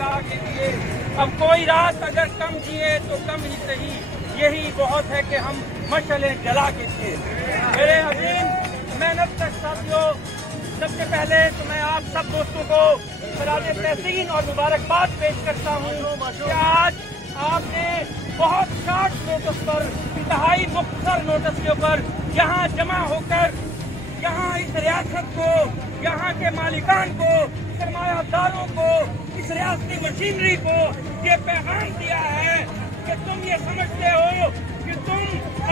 इस्तिला के लिए। अब कोई रात अगर कम जिए तो कम ही सही, यही बहुत है कि हम मशालें जला के जिए। मेरे अजीम मेहनत कश साथियों, सबसे पहले तो मैं आप सब दोस्तों को खराज तहसीन और मुबारकबाद पेश करता हूँ कि आज आपने बहुत शॉर्ट नोटिस पर, इंतहाई मुख्तर नोटिस के ऊपर यहाँ जमा होकर यहाँ इस रियासत को, यहाँ के मालिकान को, सरमायादारों को, इस रियासती मशीनरी को ये पैगाम दिया है कि तुम ये समझते हो कि तुम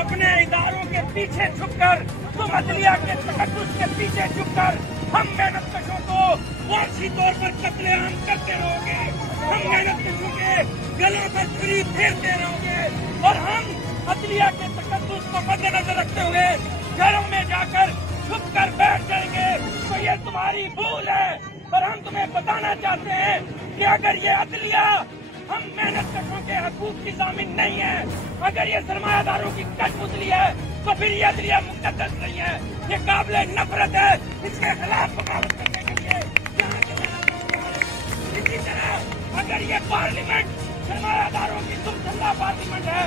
अपने इदारों के पीछे छुपकर, तुम अदलिया के तकद्दुस के पीछे छुपकर हम मेहनत कशों को वार्षी तौर पर कत्लेआम करते रहोगे, हम मेहनत कशों के गलों पर छुरी फेरते रहोगे और हम अदलिया के तकद्दुस को मद्देनजर रखते हुए घरों में जाकर छुप कर बैठ जाएंगे। तो ये तुम्हारी भूल है और हम तुम्हें बताना चाहते हैं कि अगर ये अदलिया हम मेहनत कशों के हकूक की जामिन नहीं है, अगर ये सरमायादारों की कठपुतली है, तो फिर ये अदलिया मुक़द्दस नहीं है, ये काबिले नफरत है। इसके खिलाफ बगावत करने के लिए यहाँ के इसी तरह अगर ये पार्लियामेंट सरमायादारों की दुमसल्ला पार्लियामेंट है,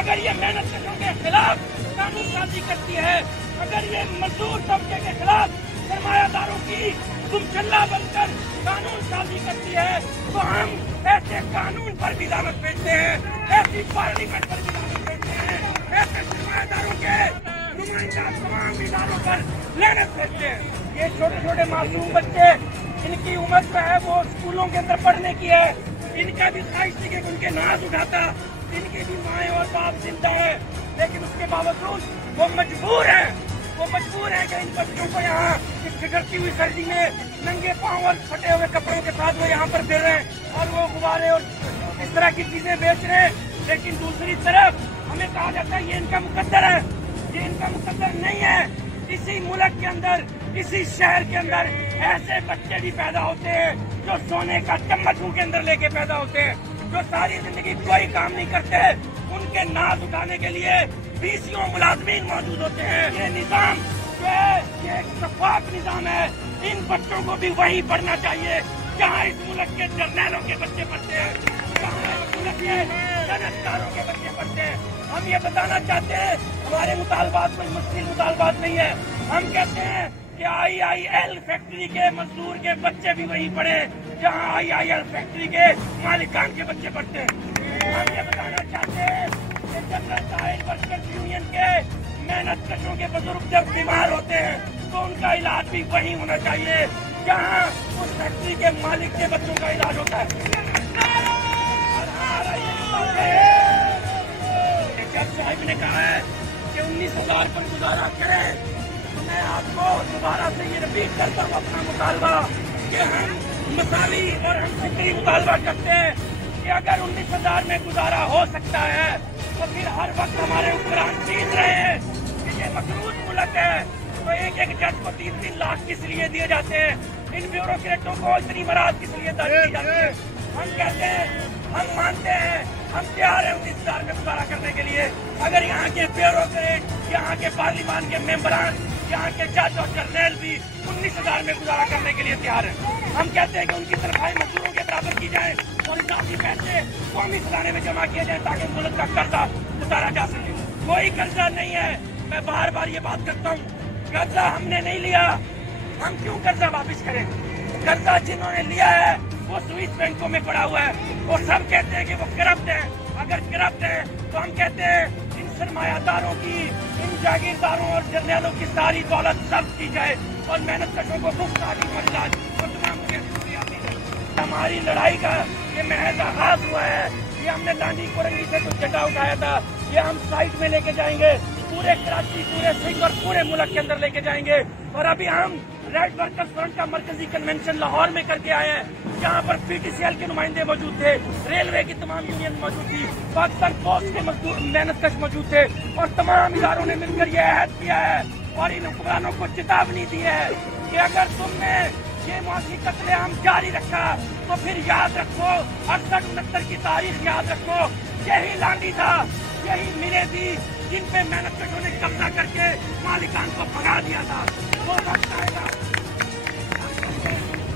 अगर ये मेहनत कशों के खिलाफ कानून साजी करती है, अगर ये मजदूर तबके के खिलाफ सरमायादारों की दुमसल्ला बनकर कानून साजी करती है, तो हम ऐसे कानून पर भी दावत भेजते हैं, ऐसी पार्लियामेंट पर भी दावत भेजते हैं, ऐसे सरमायादारों के नुमाइंदा तमाम इदारों पर लानत भेजते हैं। ये छोटे छोटे मासूम बच्चे, इनकी उम्र जो है वो स्कूलों के अंदर पढ़ने की है, इनका भी ख्वाहिश थी कि उनके नाज उठाता, इनकी भी माएँ और बाप जिंदा है, लेकिन उसके बावजूद वो मजबूर है कि इन बच्चों को यहाँ इस ठिठुरती हुई सर्दी में नंगे पांव और फटे हुए कपड़ों के साथ वो यहाँ पर फिर रहे हैं और वो गुब्बारे और इस तरह की चीजें बेच रहे हैं। लेकिन दूसरी तरफ हमें कहा जाता है ये इनका मुकद्दर है, ये इनका मुकद्दर नहीं है। इसी मुल्क के अंदर, इसी शहर के अंदर ऐसे बच्चे भी पैदा होते हैं जो सोने का चम्मच मुंह के अंदर लेके पैदा होते हैं, जो सारी जिंदगी कोई काम नहीं करते, उनके नाज उठाने के लिए 20 मुलाजमीन मौजूद होते हैं। ये निजाम जो है ये एक शफाफ निजाम है, इन बच्चों को भी वही पढ़ना चाहिए जहाँ इस मुल्क के जर्नैलों के बच्चे पढ़ते हैं, जहाँ इस मुल्क के सनतकारों के बच्चे पढ़ते हैं। हम ये बताना चाहते हैं हमारे मुतालबात कोई मुश्किल मुतालबात नहीं है। हम कहते हैं कि IIL फैक्ट्री के मजदूर के बच्चे भी वही पढ़े जहाँ IIL फैक्ट्री के मालिकान के बच्चे पढ़ते हैं। हम ये बताना चाहते हैं कि जनरल साहिल वर्कर्स यूनियन के मेहनत कशों के बुजुर्ग जब बीमार होते हैं तो उनका इलाज भी वही होना चाहिए जहाँ उस फैक्ट्री के मालिक के बच्चों का इलाज होता है। जज साहब ने कहा है कि 19,000 पर गुजारा करें, तो मैं आपको दोबारा से ये रिपीट करता हूँ अपना मुतालबा कि हम मसावी और हम फिक्री मुतालबा करते हैं कि अगर 19,000 में गुजारा हो सकता है तो फिर हर वक्त हमारे हुक्मरान जीत रहे हैं कि ये मकरूज मुल्क है, तो एक जज को 3-3 लाख किस लिए दिए जाते हैं, इन ब्यूरोक्रेटों को इतनी मराद किस लिए दर्ज की जाती है। हम कहते हैं, हम मानते हैं, हम तैयार हैं 19,000 में गुजारा करने के लिए। अगर यहाँ के ब्यूरोक्रेट, यहाँ के पार्लियामान के मेंबरान, यहाँ के जज और जर्नैल भी 19,000 में गुजारा करने के लिए तैयार हैं। हम कहते हैं कि उनकी तनख्वाही मजदूरों के बराबर की जाए और इजाफी पैसे कौमी खजाने में जमा किए जाए ताकि मुल्क का कर्जा उतारा जा सके। कोई कर्जा नहीं है, मैं बार बार ये बात करता हूँ, कर्जा हमने नहीं लिया, हम क्यों कर्जा वापिस करें। कर्जा जिन्होंने लिया है वो स्विस बैंकों में पड़ा हुआ है, वो सब कहते हैं कि वो करप्ट है। अगर करप्ट है तो हम कहते हैं इन सरमायादारों की, इन जागीरदारों और जर्नैलों की सारी दौलत जब्त की जाए और मेहनत कशों को मुफ्त तालीम और इलाज और तमाम सहूलियात दी जाए। हमारी लड़ाई का ये महज आगाज हुआ है। ये हमने लांडी कोरंगी से कुछ जटा उठाया था, ये हम साइड में लेके जाएंगे, पूरे कराची, पूरे सिंध और पूरे मुल्क के अंदर लेके जाएंगे। और अभी हम रेड वर्कर्स फ्रंट का मरकजी कन्वेंशन लाहौर में करके आए हैं, जहाँ पर PTCL के नुमाइंदे मौजूद थे, रेलवे की तमाम यूनियन मौजूद थी, पाकिस्तान पोस्ट के मजदूर मेहनत कश मौजूद थे और तमाम इदारों ने मिलकर यह अहद किया है और इन हुक्मरानों को चेतावनी दी है कि अगर तुमने ये मुआशी कत्लेआम जारी रखा तो फिर याद रखो 68-69 की तारीख याद रखो, यही लांडी था, यही मिले थी जिन पे मेहनत कशों ने कब्जा करके मालिकान को भगा दिया था। वो वक्त आएगा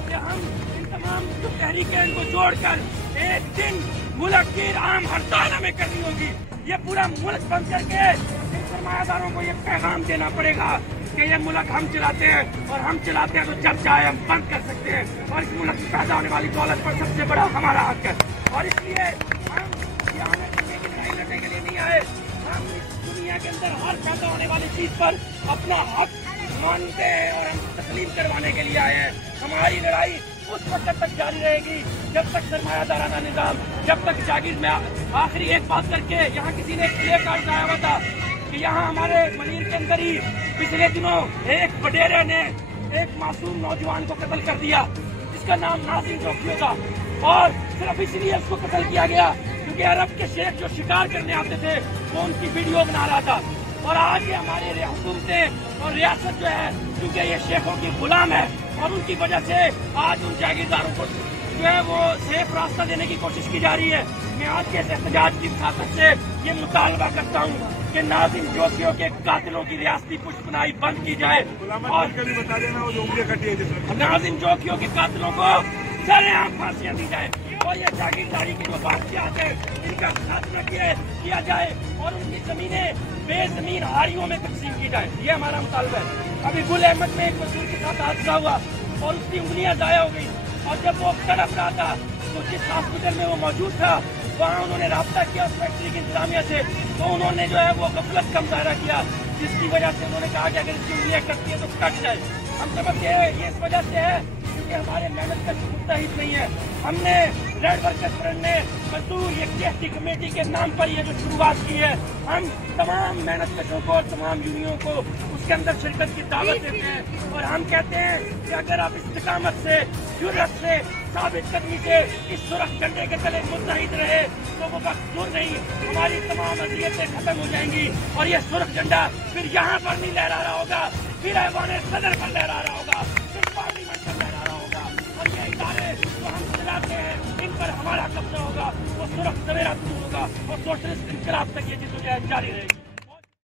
कि हम इन तमाम तमाम जो तहरीकें इनको जोड़कर एक दिन मुल्क की आम हड़ताल हमें करनी होगी। ये पूरा मुल्क बंद करके इन सरमायादारों को ये पैगाम देना पड़ेगा कि ये मुल्क हम चलाते हैं और हम चलाते हैं तो जब चाहे हम बंद कर सकते हैं और इस मुल्क में पैदा होने वाली दौलत पर सबसे बड़ा हमारा हक है। और इसलिए हम यहाँ लड़ने के लड़ाई लड़ने के लिए नहीं आए, हम इस दुनिया के अंदर हर पैदा होने वाली चीज पर अपना हक मानते हैं और हम तस्लीम करवाने के लिए आए हैं। हमारी लड़ाई उस वक्त तक जारी रहेगी जब तक सरमायादाराना निजाम, जब तक जागीर में आखिरी एक बात करके यहाँ किसी ने प्ले कार्ड लाया हुआ था कि यहाँ हमारे मनीर के अंदर ही पिछले दिनों एक वडेरे ने एक मासूम नौजवान को कत्ल कर दिया जिसका नाम नाज़िम जोखियो था, और सिर्फ इसलिए उसको कत्ल किया गया क्योंकि अरब के शेख जो शिकार करने आते थे वो उनकी वीडियो बना रहा था। और आज ये हमारी हुकूमतें और रियासत जो है क्योंकि ये शेखों की गुलाम है और उनकी वजह से आज उन जागीरदारों को जो है वो सेफ रास्ता देने की कोशिश की जा रही है। मैं आज के इस एहतजाज की मुखातब से ये मुतालबा करता हूँ कि नाज़िम जोखियों के कातिलों की रियासती पुष्पनाई बंद की जाए और बता देना वो जो उंगलियां कटी है नाज़िम जोखियों के कातिलों को सरेआम फांसियां दी जाए और ये जागीरदारी की जो बादशाह है इनका खात्मा किया जाए और उनकी जमीनें बेजमीन हारियों में तकसीम की जाए। ये हमारा मुतालबा है। अभी गुल अहमद में एक मजदूर के साथ हादसा हुआ और उसकी उंगलियां जाया हो गई और जब वो तड़प रहा था तो जिस हॉस्पिटल में वो मौजूद था वहाँ उन्होंने राब्ता किया उस फैक्ट्री की इंतजामिया से, तो उन्होंने जो है वो गफलत का मुजाहरा किया जिसकी वजह से उन्होंने कहा कि अगर इसकी उंगलियां कटती है तो कट जाए। हम समझते हैं ये इस वजह से है क्योंकि हमारे मेहनत का मुत्तहिद नहीं है। हमने रेड वर्कर्स फ्रंट ने मजदूर यकजहती कमेटी के नाम पर ये जो शुरुआत की है, हम तमाम मेहनत कशों को और तमाम यूनियनों को उसके अंदर शिरकत की दावत देते हैं और हम कहते हैं कि अगर आप इस्तिकामत से, जुर्रत से, साबित कदमी से इस सुरख झंडे के तले मुत्तहिद रहे तो वो वक्त दूर नहीं, हमारी तमाम अज़ियतें खत्म हो जाएंगी और ये सुरख झंडा फिर यहाँ पर नहीं लहरा रहा होगा, फिर ऐवान सदर पर लहरा रहा होगा, फिर पार्लियामेंट पर लहरा रहा होगा और ये इदारे जो हम चलाते हैं इन पर हमारा कब्जा होगा, वो सुरख सवेरा शुरू होगा और सोशलिस्ट इंकलाब तक ये जद्दोजहद जारी रहेगी।